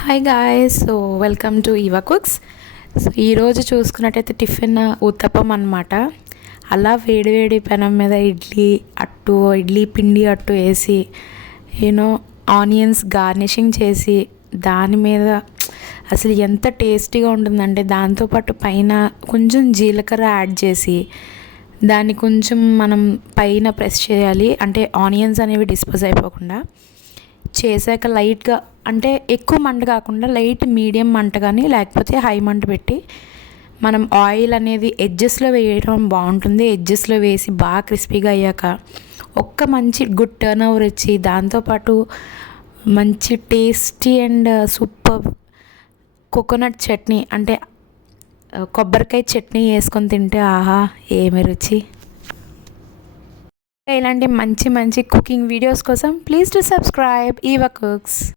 Hi guys, so welcome to Eva cooks. So ఈరోజు చూసుకున్నట్టయితే tiffin uttapam అనమాట. అలా వేడివేడి పెనం మీద ఇడ్లీ పిండి అట్టు వేసి యూనో ఆనియన్స్ గార్నిషింగ్ చేసి దాని మీద అసలు ఎంత టేస్టీగా ఉంటుందంటే, దాంతోపాటు పైన కొంచెం జీలకర్ర యాడ్ చేసి దాన్ని కొంచెం మనం పైన ప్రెస్ చేయాలి, అంటే ఆనియన్స్ అనేవి డిస్పోజ్ అయిపోకుండా. చేశాక లైట్గా, అంటే ఎక్కువ మంట కాకుండా లైట్ మీడియం మంట కానీ లేకపోతే హై మంట పెట్టి మనం ఆయిల్ అనేది ఎడ్జెస్లో వేయడం బాగుంటుంది. ఎడ్జెస్లో వేసి బాగా క్రిస్పీగా అయ్యాక ఒక్క మంచి గుడ్ టర్న్ ఓవర్ ఇచ్చి దాంతోపాటు మంచి tasty and super coconut chutney, అంటే కొబ్బరికాయ చట్నీ వేసుకొని తింటే ఆహా ఏమి రుచి. ఇలాంటి మంచి మంచి కుకింగ్ వీడియోస్ కోసం please to subscribe Eva cooks.